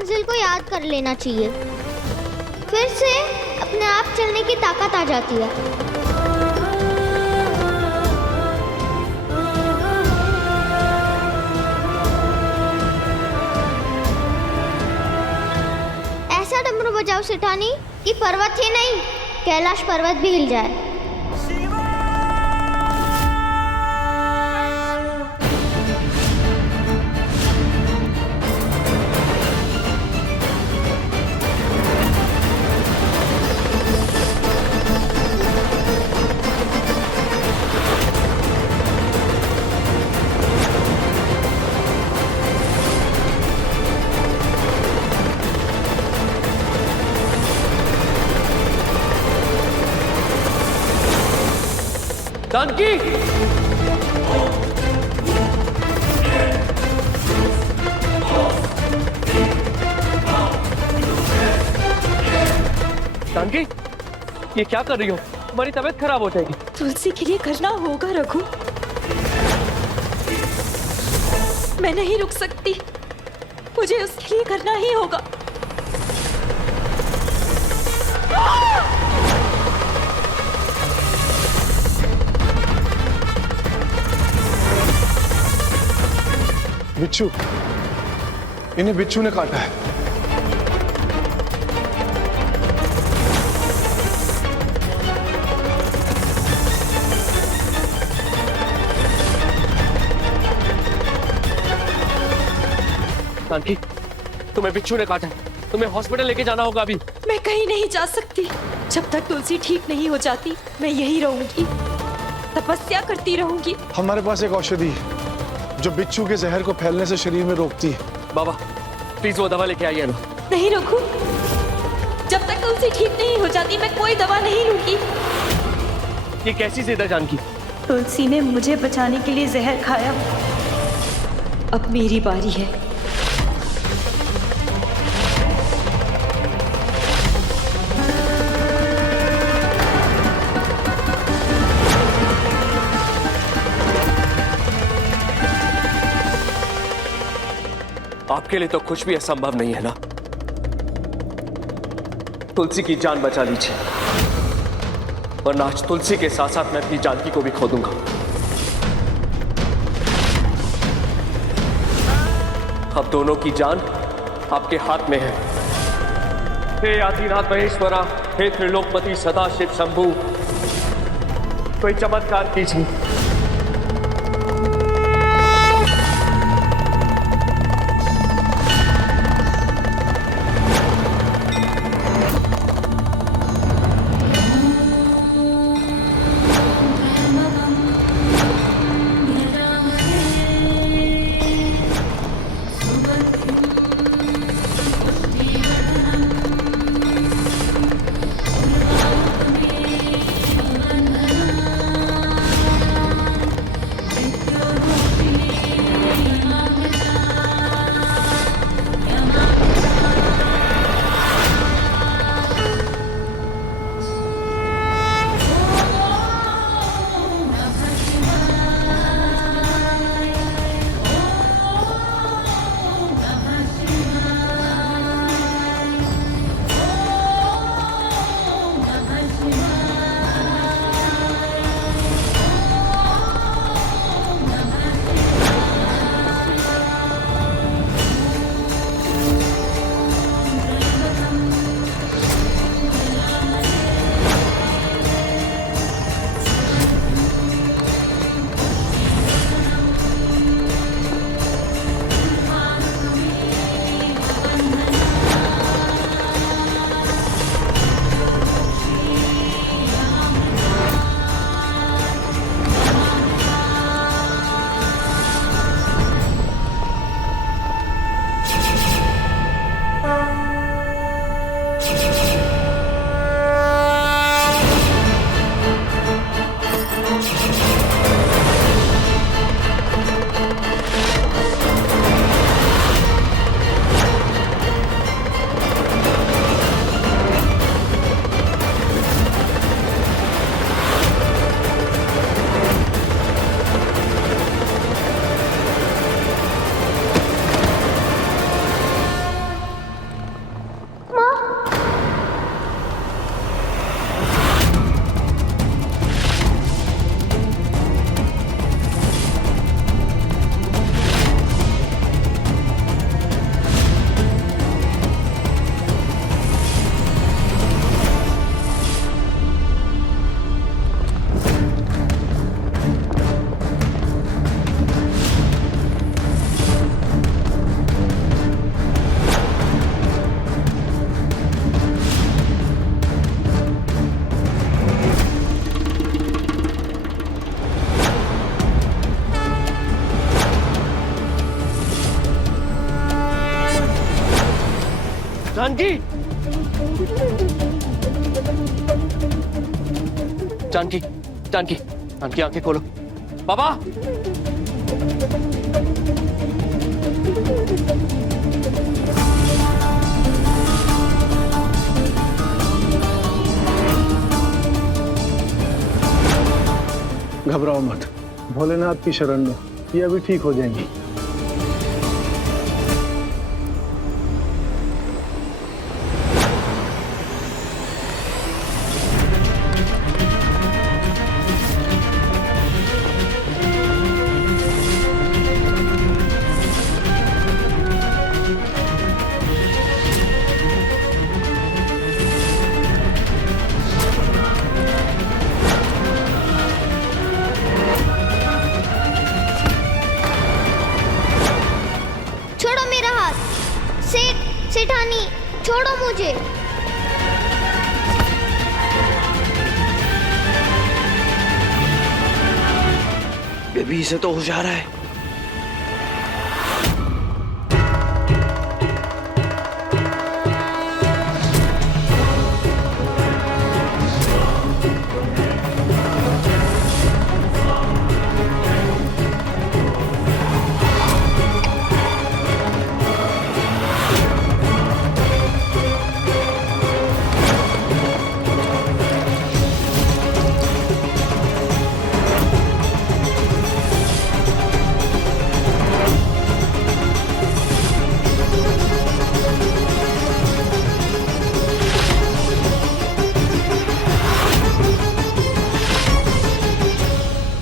मंजिल को याद कर लेना चाहिए, फिर से अपने आप चलने की ताकत आ जाती है। ऐसा डमरू बजाओ सेठानी कि पर्वत ही नहीं, कैलाश पर्वत भी हिल जाए। जानकी! जानकी, ये क्या कर रही हो? तुम्हारी तबीयत खराब हो जाएगी। तुलसी के लिए करना होगा रघु, मैं नहीं रुक सकती, मुझे उसके लिए करना ही होगा। बिच्छू, इन्हें बिच्छू ने काटा है। जानकी, तुम्हें बिच्छू ने काटा है, तुम्हें हॉस्पिटल लेके जाना होगा अभी। मैं कहीं नहीं जा सकती, जब तक तुलसी ठीक नहीं हो जाती मैं यहीं रहूंगी, तपस्या करती रहूंगी। हमारे पास एक औषधि है जो बिच्छू के जहर को फैलने से शरीर में रोकती है। बाबा प्लीज वो दवा लेके आइए ना। नहीं रघु, जब तक तुलसी ठीक नहीं हो जाती मैं कोई दवा नहीं लूंगी। ये कैसी जिद है जानकी? तुलसी ने मुझे बचाने के लिए जहर खाया, अब मेरी बारी है। आपके लिए तो कुछ भी असंभव नहीं है ना। तुलसी की जान बचा लीजिए, वरना आज तुलसी के साथ साथ मैं अपनी जानकी को भी खो दूंगा। अब दोनों की जान आपके हाथ में है। हे आदिनाथ महेश्वरा, हे त्रिलोकपति सदाशिव शंभु, कोई चमत्कार कीजिए। जानकी, जानकी, जानकी, जानकी आंखें खोलो। बाबा, घबराओ मत, भोलेनाथ की शरण लो, ये अभी ठीक हो जाएंगी। छोड़ो मेरा हाथ। सेठानी, छोड़ो मुझे। बेबी इसे तो होश आ रहा है।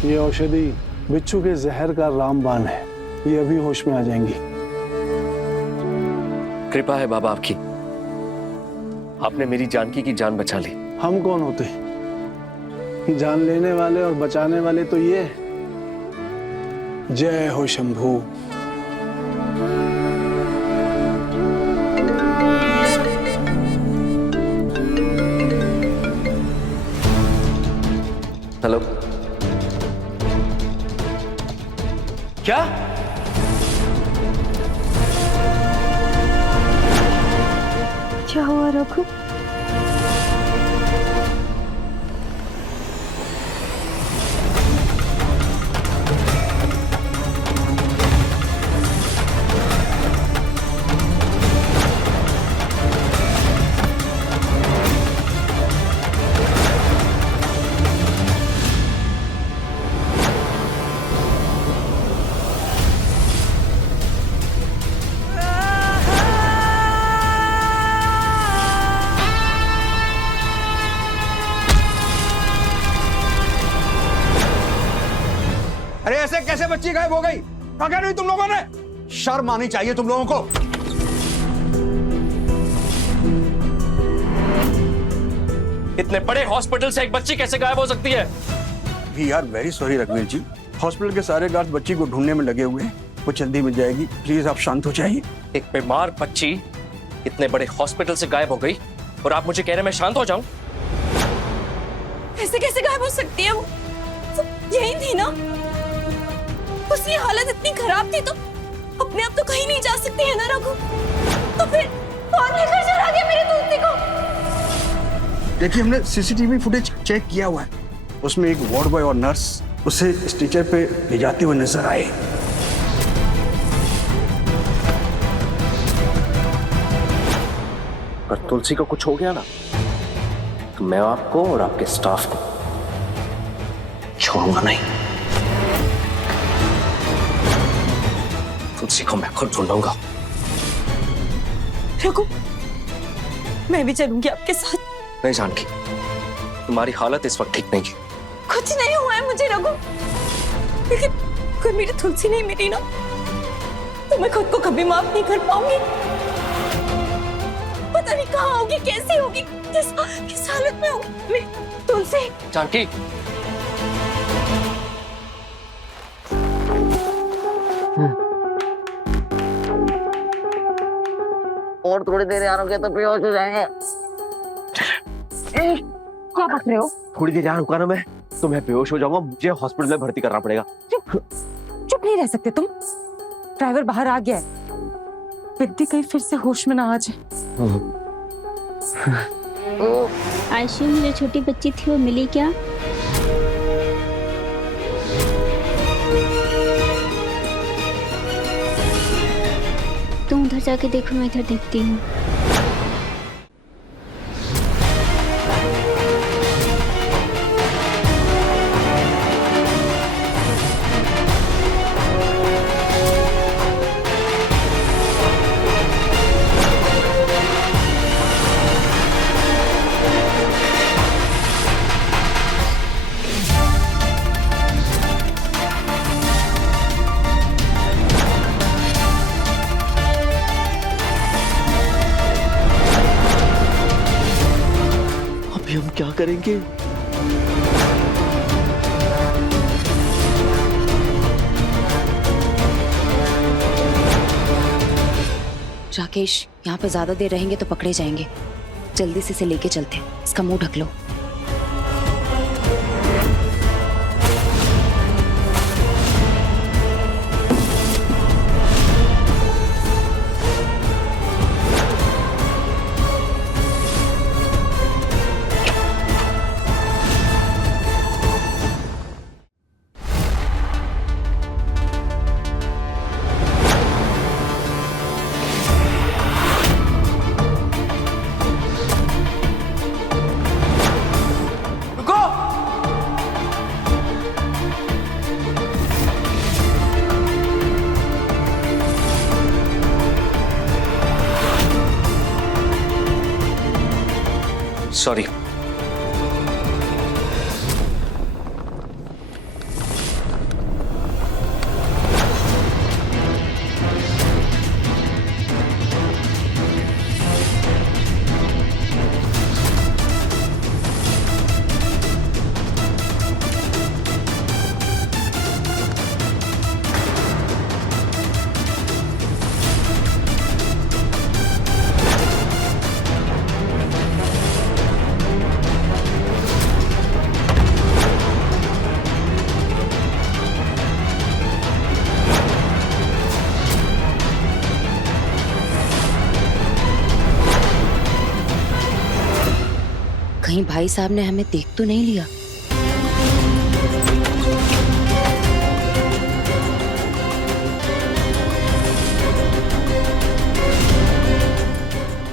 ये औषधि बिच्छू के जहर का रामबाण है, ये अभी होश में आ जाएंगी। कृपा है बाबा आपकी, आपने मेरी जानकी की जान बचा ली। हम कौन होते, जान लेने वाले और बचाने वाले तो ये। जय हो शंभू। हेलो, क्या? क्या हुआ रघु? अरे ऐसे कैसे बच्ची गायब हो गई? कहाँ गई तुम लोगों ने? शर्म आनी चाहिए तुम लोगों को। इतने बड़े हॉस्पिटल से एक बच्ची कैसे गायब हो सकती है? वी आर वेरी सॉरी रघुवीर जी, हॉस्पिटल के सारे गार्ड बच्ची को ढूंढने में लगे हुए हैं, वो जल्दी मिल जाएगी, प्लीज आप शांत हो जाइए। एक बीमार बच्ची इतने बड़े हॉस्पिटल से गायब हो गई और आप मुझे कह रहे हैं मैं शांत हो जाऊं? ऐसे कैसे गायब हो सकती है वो यही थी ना? उसकी हालत इतनी खराब थी तो अपने आप तो कहीं नहीं जा सकती है ना रघु? तो फिर कौन लेकर चला गया मेरे तुलसी को? देखिए हमने सीसीटीवी फुटेज चेक किया हुआ है, उसमें एक वार्ड बॉय और नर्स उसे स्ट्रेचर पे ले जाते हुए नजर आए। अगर तुलसी को कुछ हो गया ना तो मैं आपको और आपके स्टाफ को छोड़ूंगा नहीं। तुलसी को मैं खुद ढूंढूंगा। रघु, मैं भी चलूंगी आपके साथ। नहीं जानकी, तुम्हारी हालत इस वक्त ठीक नहीं है। कुछ नहीं हुआ है मुझे रघु, लेकिन अगर मेरी तुलसी नहीं मिली ना तो मैं खुद को कभी माफ नहीं कर पाऊंगी। पता नहीं कहाँ होगी, कैसी होगी, किस हालत में होगी मेरी तुलसी। जानकी, और थोड़ी देर यारोगे तो बेहोश हो जाएंगे। क्या बक रहे हो? थोड़ी देर यहाँ रुका ना मैं तो मैं बेहोश हो जाऊंगा, मुझे हॉस्पिटल में भर्ती करना पड़ेगा। चुप नहीं रह सकते तुम। ड्राइवर बाहर आ गया है, विद्या कहीं फिर से होश में ना आ जाए। आईसीयू में जो छोटी बच्ची थी वो मिली क्या? तुम उधर जाके देखो, मैं इधर देखती हूँ। अभी हम क्या करेंगे? राकेश, यहाँ पे ज्यादा देर रहेंगे तो पकड़े जाएंगे। जल्दी से इसे लेके चलते हैं। इसका मुंह ढक लो। सॉरी। कहीं भाई साहब ने हमें देख तो नहीं लिया?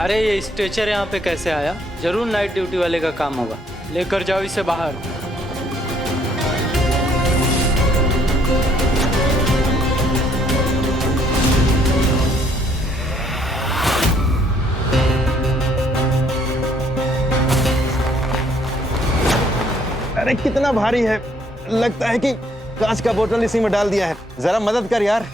अरे ये स्ट्रेचर यहाँ पे कैसे आया? जरूर नाइट ड्यूटी वाले का काम होगा। लेकर जाओ इसे बाहर। अरे कितना भारी है, लगता है कि कांच का बोतल इसी में डाल दिया है। जरा मदद कर यार।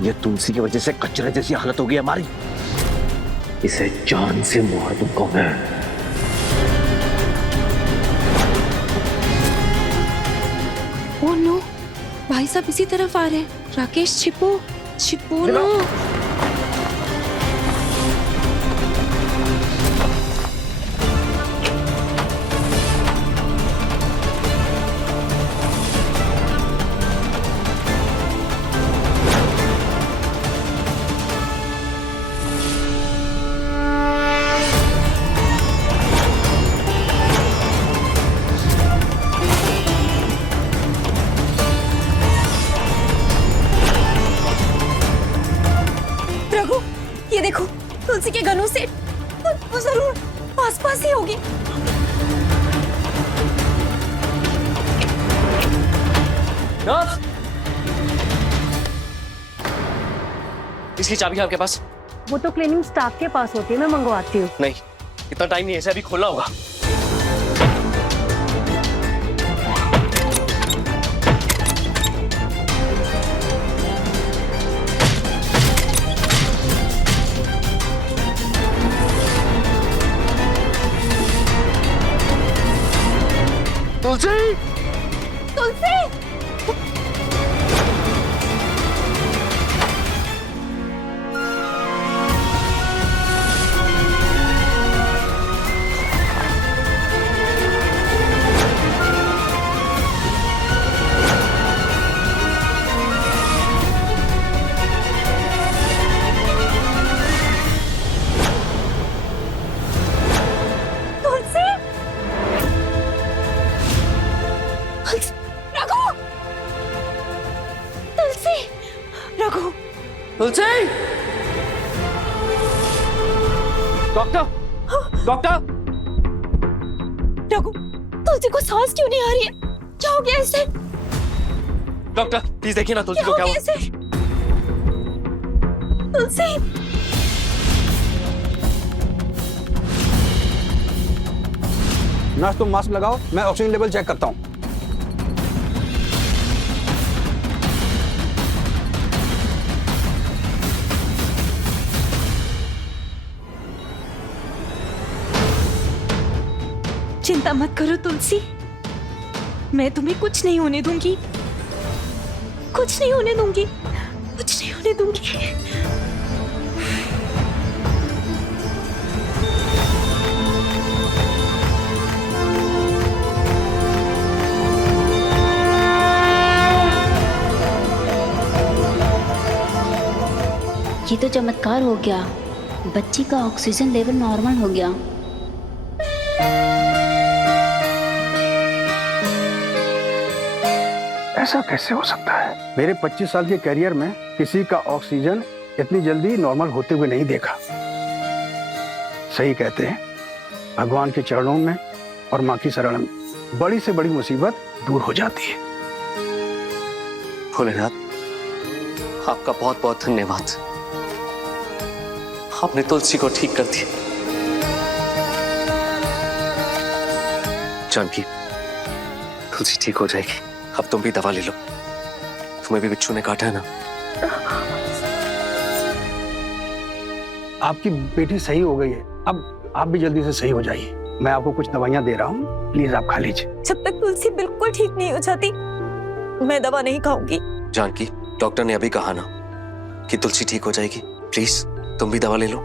ये तुलसी की वजह से कचरे जैसी हालत हो गई हमारी। इसे जान से मार दूंगा मैं। ओह नो, भाई साहब इसी तरफ आ रहे हैं। राकेश छिपो, छिपो ना। ये देखो, तुलसी के गनों से वो जरूर आसपास ही होगी। इसकी चाबी है आपके पास? वो तो क्लीनिंग स्टाफ के पास होती है, मैं मंगवाती हूँ। नहीं, इतना टाइम नहीं है, इसे अभी खोलना होगा। तुलसी! तुलसी! तुलसी! डॉक्टर! डॉक्टर! रघु, तुलसी को सांस क्यों नहीं आ रही है? क्या हो गया इसे? डॉक्टर प्लीज देखिए ना तुलसी को क्या हुआ? तुलसी! नर्स तुम मास्क लगाओ, मैं ऑक्सीजन लेवल चेक करता हूँ। चिंता मत करो तुलसी, मैं तुम्हें कुछ नहीं होने दूंगी, कुछ नहीं होने दूंगी, कुछ नहीं होने दूंगी। ये तो चमत्कार हो गया, बच्ची का ऑक्सीजन लेवल नॉर्मल हो गया। ऐसा कैसे हो सकता है? मेरे 25 साल के करियर में किसी का ऑक्सीजन इतनी जल्दी नॉर्मल होते हुए नहीं देखा। सही कहते हैं, भगवान के चरणों में और माँ की शरण में बड़ी से बड़ी मुसीबत दूर हो जाती है। भोलेनाथ, आपका बहुत बहुत धन्यवाद। आपने तुलसी को ठीक कर दिया। जानकी, तुलसी ठीक हो जाएगी। अब तुम भी दवा ले लो, तुम्हें भी बिच्छू ने काटा है ना। आपकी बेटी सही हो गई है, अब आप भी जल्दी से सही हो जाइए। मैं आपको कुछ दवाइयाँ दे रहा हूँ, प्लीज आप खा लीजिए। जब तक तुलसी बिल्कुल ठीक नहीं हो जाती, मैं दवा नहीं खाऊंगी। जानकी, डॉक्टर ने अभी कहा ना कि तुलसी ठीक हो जाएगी। प्लीज तुम भी दवा ले लो।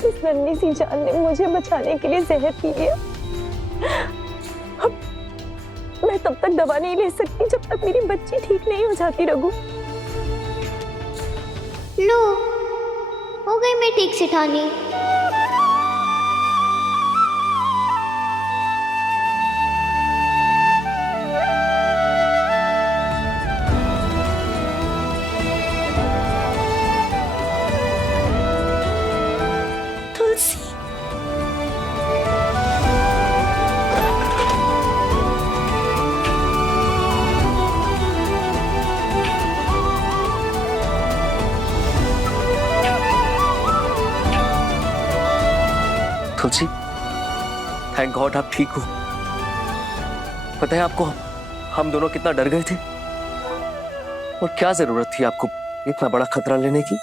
उस नन्ही सी जान ने मुझे बचाने के लिए जहर पी लिया। अब मैं तब तक दवा नहीं ले सकती जब तक मेरी बच्ची ठीक नहीं हो जाती। रघु, लो, हो गई मैं ठीक सेठानी। तुलसी, थैंक गॉड आप ठीक हो। पता है आपको, हम दोनों कितना डर गए थे और क्या जरूरत थी आपको इतना बड़ा खतरा लेने की।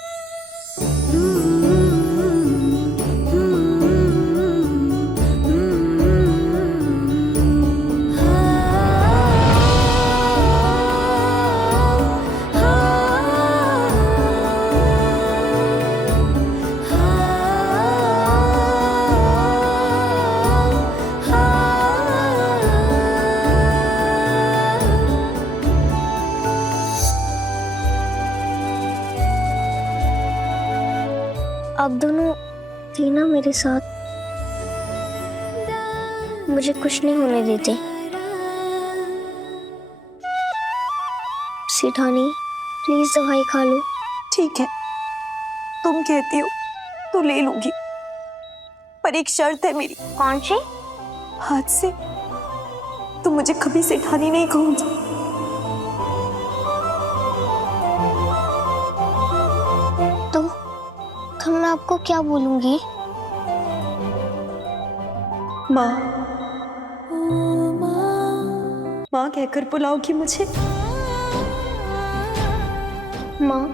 आप दोनों थी ना मेरे साथ, मुझे कुछ नहीं होने देते। सेठानी प्लीज दवाई खा लो। ठीक है, तुम कहती हो तो ले लूंगी, पर एक शर्त है मेरी। कौन सी? आज से तुम मुझे कभी सेठानी नहीं कहूंगी। तो मैं आपको क्या बोलूंगी? माँ, माँ कहकर बुलाओगी मुझे? माँ,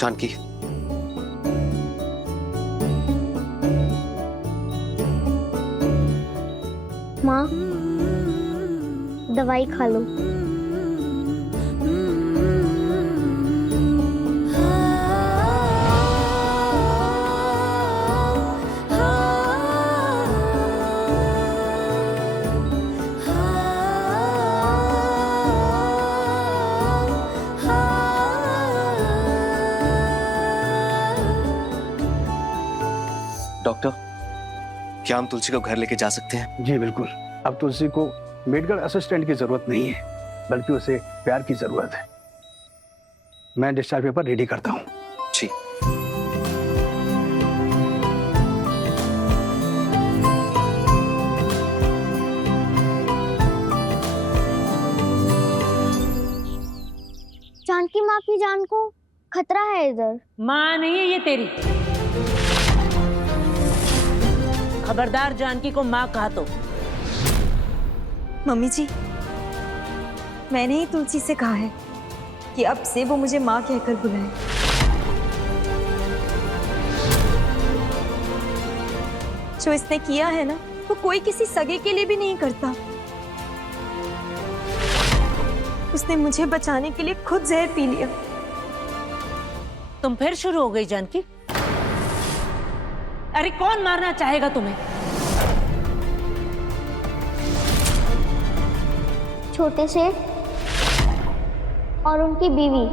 जानकी, माँ दवाई खा लो। डॉक्टर, क्या हम तुलसी को घर लेके जा सकते हैं? जी बिल्कुल। अब तुलसी को मेडिकल असिस्टेंट की जरूरत नहीं है, बल्कि उसे प्यार की जरूरत है। मैं डिस्चार्ज पेपर रेडी करता हूँ। जी। जानकी माँ की जान को खतरा है इधर। माँ नहीं है ये तेरी। खबरदार जानकी को माँ कहा तो। मम्मी जी, मैंने ही तुलसी से कहा है कि अब से वो मुझे माँ कहकर बुलाए। जो इसने किया है ना, वो कोई किसी सगे के लिए भी नहीं करता। उसने मुझे बचाने के लिए खुद जहर पी लिया। तुम फिर शुरू हो गई जानकी। अरे कौन मारना चाहेगा तुम्हें? छोटे से और उनकी बीवी।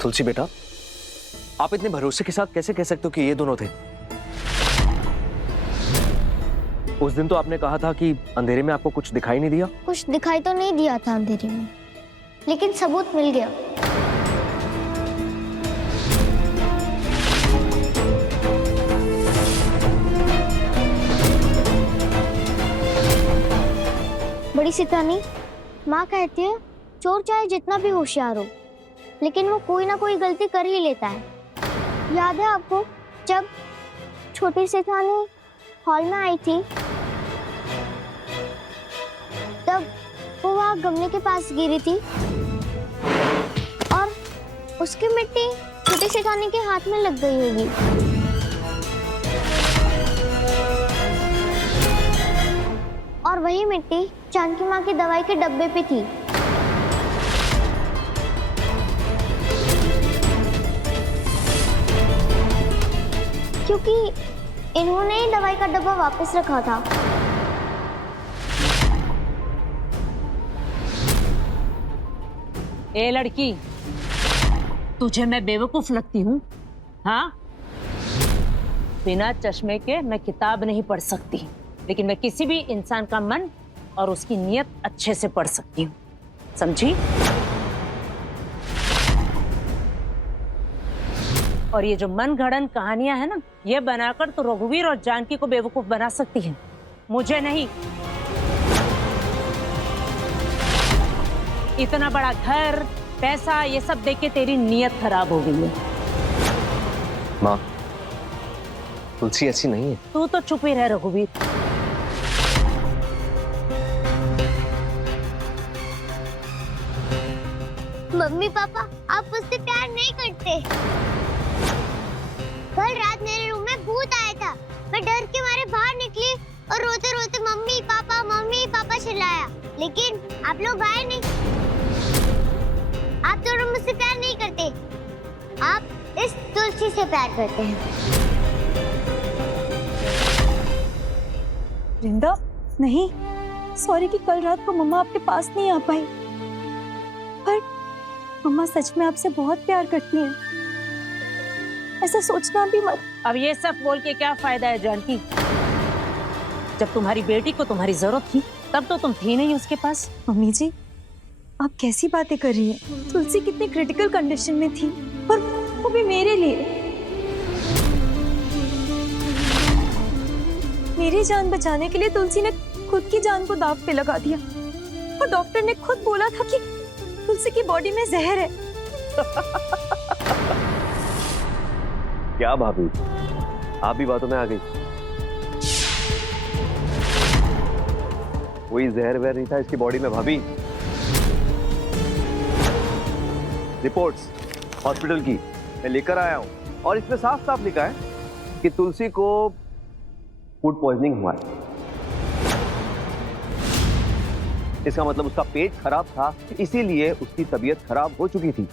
तुलसी बेटा, आप इतने भरोसे के साथ कैसे कह सकते हो कि ये दोनों थे? उस दिन तो आपने कहा था कि अंधेरे में आपको कुछ दिखाई नहीं दिया। कुछ दिखाई तो नहीं दिया था अंधेरे में, लेकिन सबूत मिल गया। बड़ी सितानी, माँ कहती है चोर चाहे जितना भी होशियार हो, लेकिन वो कोई ना कोई गलती कर ही लेता है। याद है आपको जब छोटी सितानी हॉल में आई थी, तब वो वहाँ गमले के पास गिरी थी और उसकी मिट्टी छोटी सितानी के हाथ में लग गई होगी। और वही मिट्टी जानकी माँ की दवाई के डब्बे पे थी। क्योंकि इन्होंने ही दवाई का डब्बा वापस रखा था। ए लड़की, तुझे मैं बेवकूफ लगती हूँ? हाँ, बिना चश्मे के मैं किताब नहीं पढ़ सकती, लेकिन मैं किसी भी इंसान का मन और उसकी नीयत अच्छे से पढ़ सकती हूँ, समझी? और ये जो मन गढ़ंत कहानियां है ना, ये बनाकर तो रघुवीर और जानकी को बेवकूफ बना सकती है, मुझे नहीं। इतना बड़ा घर, पैसा, ये सब देख के तेरी नीयत खराब हो गई है। माँ, तुलसी ऐसी नहीं है। तू तो चुप ही रह रघुवीर। मम्मी पापा, आप मुझसे प्यार नहीं करते। कल रात मेरे रूम में भूत आया था। मैं डर के मारे बाहर निकली और रोते रोते मम्मी पापा चिल्लाया, लेकिन आप लोग आए नहीं। आप दोनों मुझसे प्यार नहीं करते, आप इस तुलसी से प्यार करते हैं। रिंदा, नहीं, सॉरी कि कल रात को मम्मा आपके पास नहीं आ पाई, पर मम्मा सच में आपसे बहुत प्यार करती हैं। ऐसा सोचना भी मत। अब ये सब बोल के क्या फायदा है जानकी? जब तुम्हारी बेटी को तुम्हारी जरूरत थी, तब तो तुम थी नहीं उसके पास। मम्मी जी, आप कैसी बातें कर रही हैं? तुलसी कितनी क्रिटिकल कंडीशन में थी, और वो भी मेरे लिए। मेरी जान बचाने के लिए तुलसी ने खुद की जान को दांव पे लगा दिया, और डॉक्टर ने खुद बोला था कि तुलसी की बॉडी में जहर है। क्या भाभी, आप भी बातों में आ गई। कोई जहर वहर नहीं था इसकी बॉडी में भाभी। रिपोर्ट्स हॉस्पिटल की मैं लेकर आया हूं और इसमें साफ साफ लिखा है कि तुलसी को फूड पॉइजनिंग हुआ है। इसका मतलब उसका पेट खराब था, इसीलिए उसकी तबीयत खराब हो चुकी थी।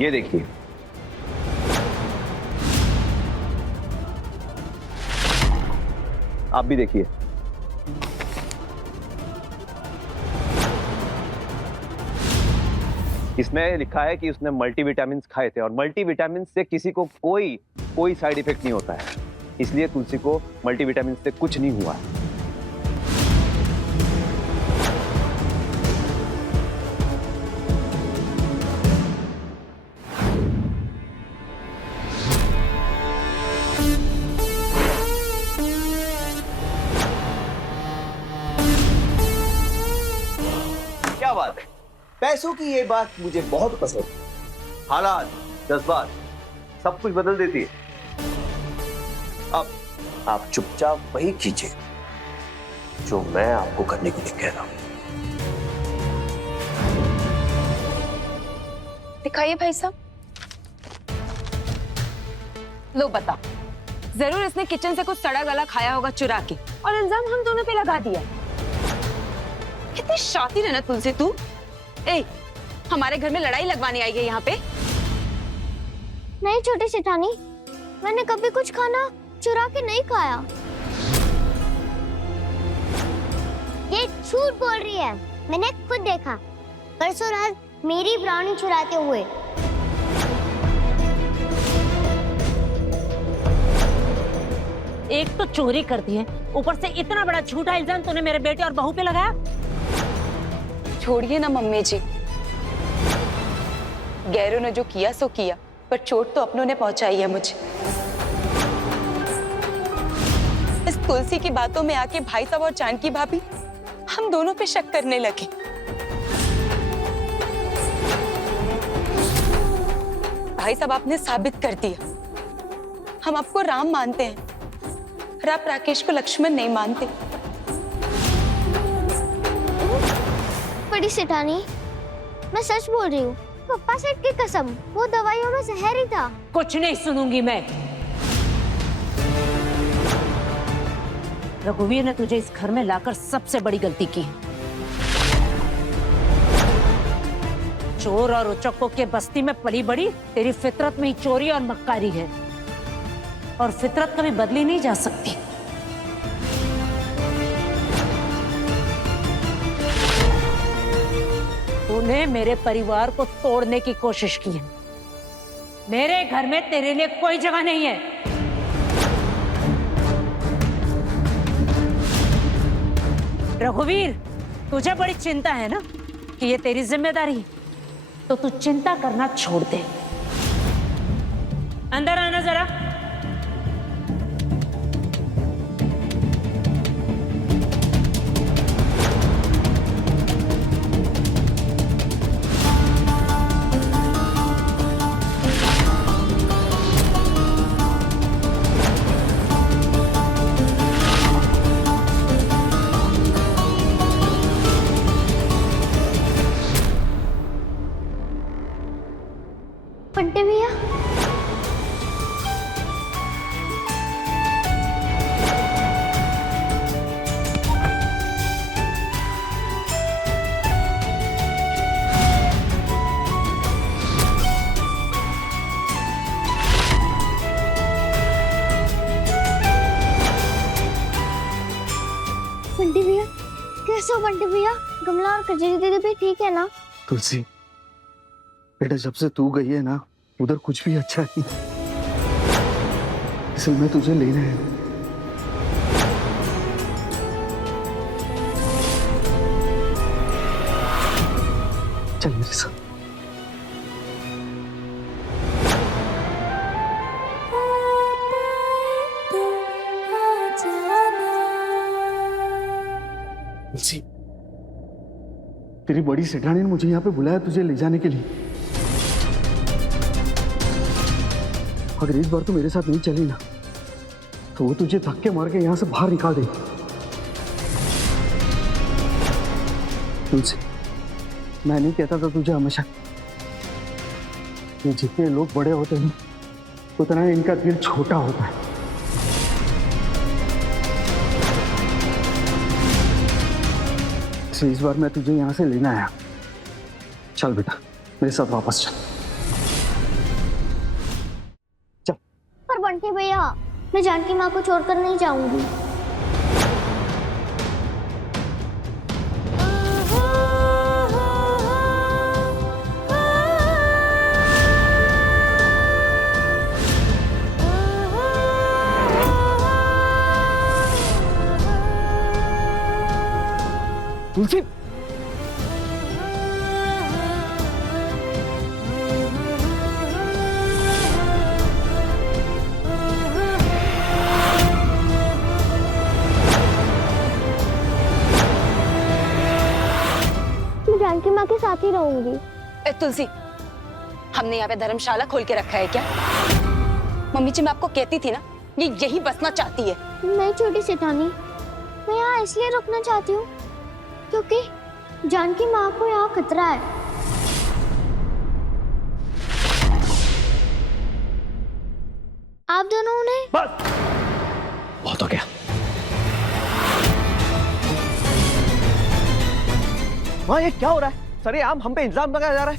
ये देखिए, आप भी देखिए। इसमें लिखा है कि उसने मल्टीविटामिन खाए थे और मल्टीविटामिन से किसी को कोई साइड इफेक्ट नहीं होता है, इसलिए तुलसी को मल्टीविटामिन से कुछ नहीं हुआ है। क्या बात है, पैसों की ये बात मुझे बहुत पसंद है। हालात, जज्बात सब कुछ बदल देती है। अब आप चुपचाप वही कीजिए जो मैं आपको करने के लिए कह रहा हूं। दिखाइए भाई साहब। लो बता, जरूर इसने किचन से कुछ सड़ा गला खाया होगा चुरा के और इल्जाम हम दोनों पे लगा दिया। कितनी शातिर है ना तुलसी तू। ए, हमारे घर में लड़ाई लगवाने आई है यहाँ पे? नहीं छोटी सेठानी, मैंने कभी कुछ खाना चुरा के नहीं खाया। ये झूठ बोल रही है, मैंने खुद देखा परसों रात मेरी ब्राउनी चुराते हुए। एक तो चोरी कर दी है, ऊपर से इतना बड़ा झूठा इल्जाम तूने मेरे बेटे और बहू पे लगाया। छोड़िए ना मम्मी जी, गैरों ने जो किया सो किया, पर चोट तो अपनों ने पहुंचाई है मुझे। इस तुलसी की बातों में आके भाई साहब और जानकी भाभी हम दोनों पे शक करने लगे। भाई साहब आपने साबित कर दिया, हम आपको राम मानते हैं और आप राकेश को लक्ष्मण नहीं मानते। बड़ी सेठानी, मैं सच बोल रही हूँ, पप्पा सेठ की कसम, वो दवाइयों में जहर ही था। कुछ नहीं सुनूंगी मैं। रघुवीर ने तुझे इस घर में लाकर सबसे बड़ी गलती की है। चोर और उचक्कों के बस्ती में पली बड़ी तेरी फितरत में ही चोरी और मक्कारी है, और फितरत कभी बदली नहीं जा सकती। तूने मेरे परिवार को तोड़ने की कोशिश की है। मेरे घर में तेरे लिए कोई जगह नहीं है। रघुवीर, तुझे बड़ी चिंता है ना कि ये तेरी जिम्मेदारी है, तो तू चिंता करना छोड़ दे। अंदर आना जरा। बंटे भैया, बंटे भैया कैसे हो? बंटे भैया, गमला और कजरी दीदी भी ठीक है ना? तुलसी बेटा, जब से तू गई है ना, उधर कुछ भी अच्छा नहीं, इसलिए मैं तुझे लेने आया हूं। चल मेरे साथ। तुलसी, तेरी बड़ी सेठानी ने मुझे यहाँ पे बुलाया तुझे ले जाने के लिए। अगर इस बार तू मेरे साथ नहीं चली ना तो वो तुझे धक्के मार के यहाँ से बाहर निकाल देगी। तुझसे मैं नहीं कहता था तुझे हमेशा कि जितने लोग बड़े होते हैं उतना ही इनका दिल छोटा होता है। इस बार मैं तुझे यहाँ से लेने आया। चल बेटा मेरे साथ वापस चल। पर बंटी भैया, मैं जानकी माँ को छोड़कर नहीं जाऊंगी। तुलसी, मैं जानकी माँ के साथ ही रहूंगी। ए तुलसी, हमने यहाँ पे धर्मशाला खोल के रखा है क्या? मम्मी जी मैं आपको कहती थी ना, ये यही बसना चाहती है। नहीं छोटी सेठानी, मैं यहाँ इसलिए रुकना चाहती हूँ क्योंकि जानकी माँ को यहाँ खतरा है। आप दोनों ने बस बहुत हो गया। वहाँ ये क्या हो रहा है? सरेआम हम पे इल्जाम लगाया जा रहा है।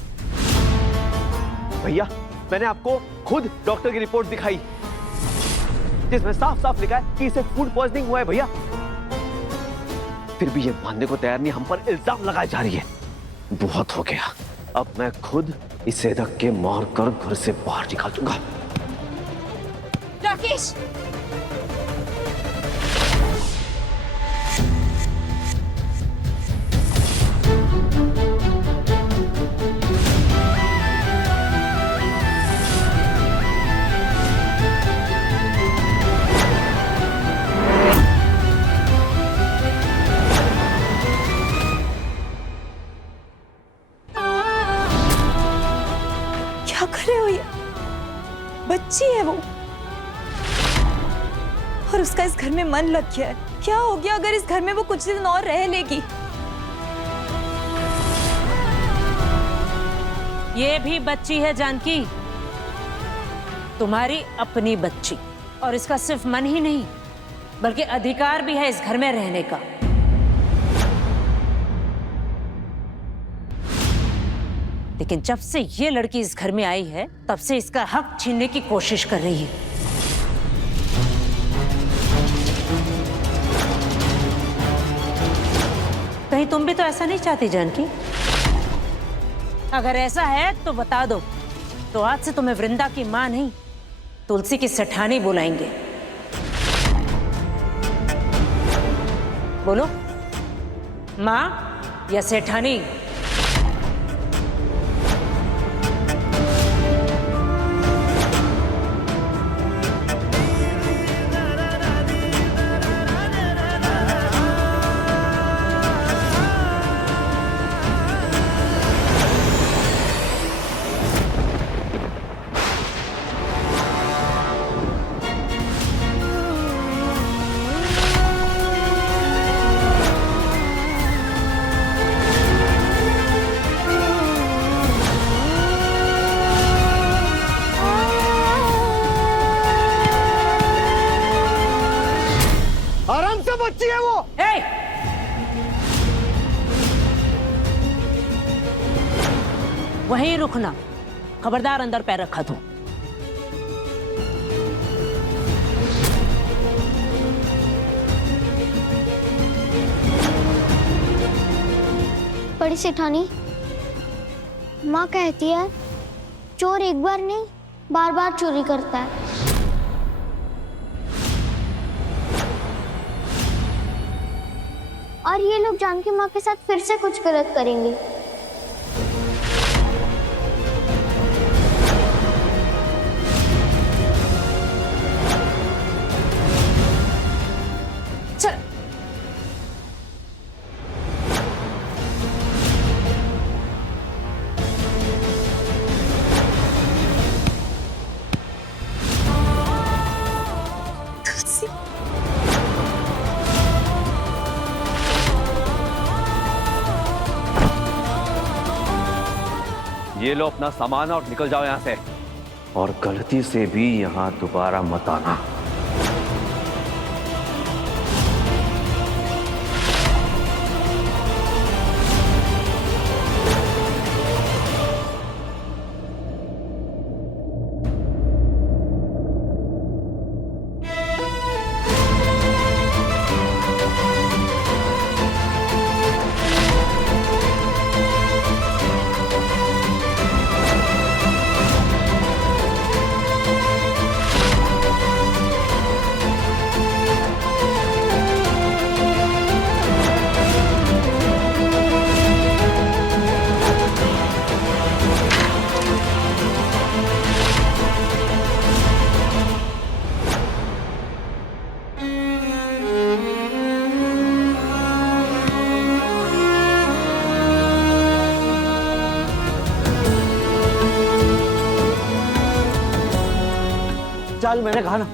भैया मैंने आपको खुद डॉक्टर की रिपोर्ट दिखाई जिसमें साफ साफ लिखा है कि इसे फूड पॉइजनिंग हुआ है भैया। फिर भी ये मानने को तैयार नहीं, हम पर इल्जाम लगाई जा रही है। बहुत हो गया, अब मैं खुद इसे धक्के मार कर घर से बाहर निकाल दूंगा। राकेश, क्या कर रहे हो ये? बच्ची है वो और उसका इस घर में मन लग गया है। क्या हो गया अगर इस घर में वो कुछ दिन और रह लेगी? ये भी बच्ची है जानकी, तुम्हारी अपनी बच्ची, और इसका सिर्फ मन ही नहीं बल्कि अधिकार भी है इस घर में रहने का। लेकिन जब से ये लड़की इस घर में आई है तब से इसका हक छीनने की कोशिश कर रही है। कहीं तुम भी तो ऐसा नहीं चाहती जानकी? अगर ऐसा है तो बता दो, तो आज से तुम्हें वृंदा की मां नहीं तुलसी की सेठानी बुलाएंगे। बोलो, मां या सेठानी? आराम से बच्ची है वो। वहीं रुकना, खबरदार अंदर पैर रखा तो। बड़ी सेठानी, माँ कहती है चोर एक बार नहीं बार बार चोरी करता है। और ये लोग जानकी माँ के साथ फिर से कुछ गलत करेंगे। चल ये लो अपना सामान और निकल जाओ यहाँ से, और गलती से भी यहाँ दोबारा मत आना। चल, मैंने कहा ना।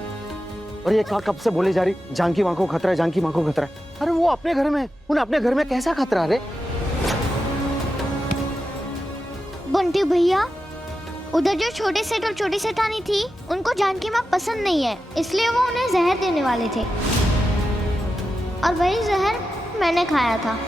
और ये कब से बोले जा रही जानकी माँ को खतरा है, जानकी माँ को खतरा है। अरे वो अपने घर में, उन्हें अपने घर में कैसा खतरा रे? बंटी भैया, उधर जो छोटे सेठ और छोटी सेठानी थी, उनको जानकी माँ पसंद नहीं है, इसलिए वो उन्हें जहर देने वाले थे, और वही जहर मैंने खाया था।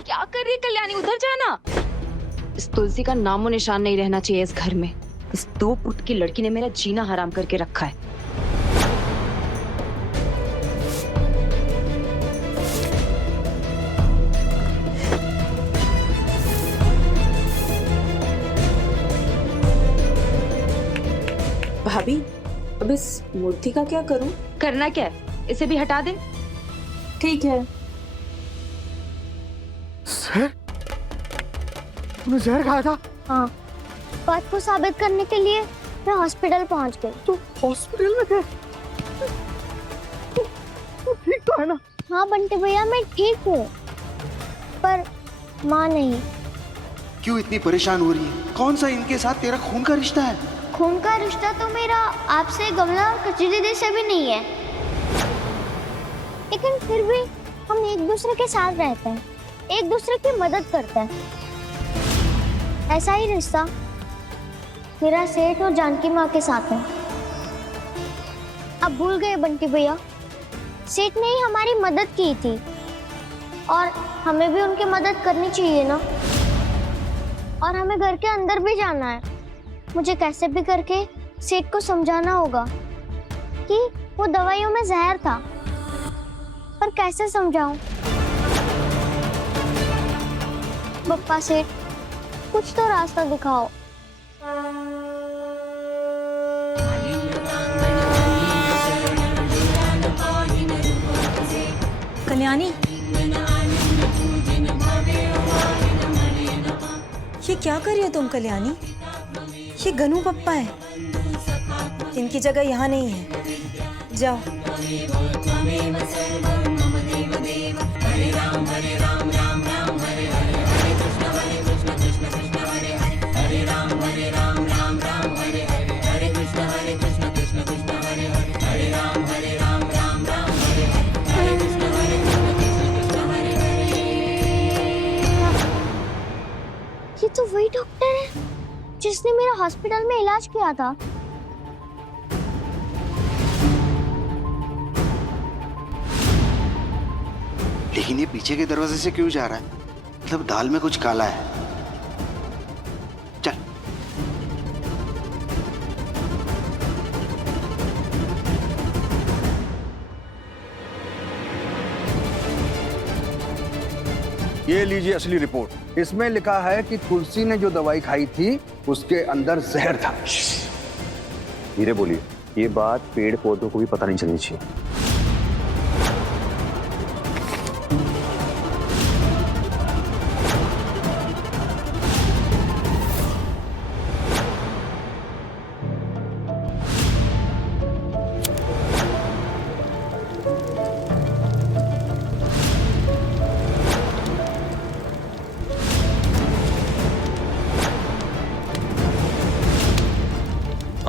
क्या कर रही है कल्याणी? उधर जाना। इस तुलसी का नामो निशान नहीं रहना चाहिए इस घर में। इस 2 फुट की लड़की ने मेरा जीना हराम करके रखा है। भाभी, अब इस मूर्ति का क्या करूं? करना क्या है, इसे भी हटा दे। ठीक है। जहर? तूने जहर खाया था? हाँ, बात को साबित करने के लिए मैं हॉस्पिटल पहुंच गई। तू हॉस्पिटल में थे? तू ठीक तो है ना? हाँ बंटी भैया, मैं ठीक हूँ, पर माँ नहीं। क्यों इतनी परेशान हो रही है? कौन सा इनके साथ तेरा खून का रिश्ता है? खून का रिश्ता तो मेरा आपसे गमला और कच्ची दीदी से भी नहीं है, लेकिन फिर भी हम एक दूसरे के साथ रहते हैं, एक दूसरे की मदद करते हैं। ऐसा ही रिश्ता मेरा सेठ और जानकी माँ के साथ है। अब भूल गए बंटी भैया, सेठ ने ही हमारी मदद की थी, और हमें भी उनकी मदद करनी चाहिए ना। और हमें घर के अंदर भी जाना है। मुझे कैसे भी करके सेठ को समझाना होगा कि वो दवाइयों में जहर था, पर कैसे समझाऊं? बप्पा सेठ, कुछ तो रास्ता दिखाओ। कल्याणी, ये क्या कर रही हो तुम कल्याणी? ये गनू पप्पा है, इनकी जगह यहाँ नहीं है। जाओ। ये तो वही डॉक्टर है जिसने मेरा हॉस्पिटल में इलाज किया था। लेकिन ये पीछे के दरवाजे से क्यों जा रहा है? मतलब दाल में कुछ काला है। चल। ये लीजिए असली रिपोर्ट। इसमें लिखा है कि तुलसी ने जो दवाई खाई थी उसके अंदर जहर था। धीरे बोलिए, ये बात पेड़ पौधों को भी पता नहीं चलनी चाहिए।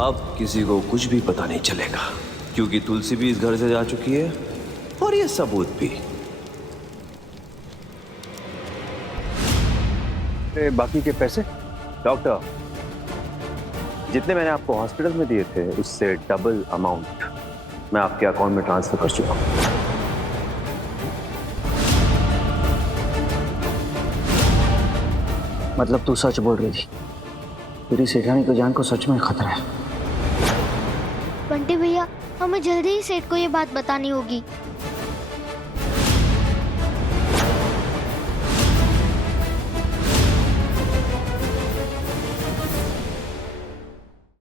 अब किसी को कुछ भी पता नहीं चलेगा। क्योंकि तुलसी भी इस घर से जा चुकी है और ये सबूत भी। बाकी के पैसे? डॉक्टर, जितने मैंने आपको हॉस्पिटल में दिए थे उससे डबल अमाउंट मैं आपके अकाउंट में ट्रांसफर कर चुका हूं। मतलब तू सच बोल रही थी? तेरी सेठानी की जान को सच में खतरा है। बंटी भैया, हमें जल्दी ही सेठ को ये बात बतानी होगी।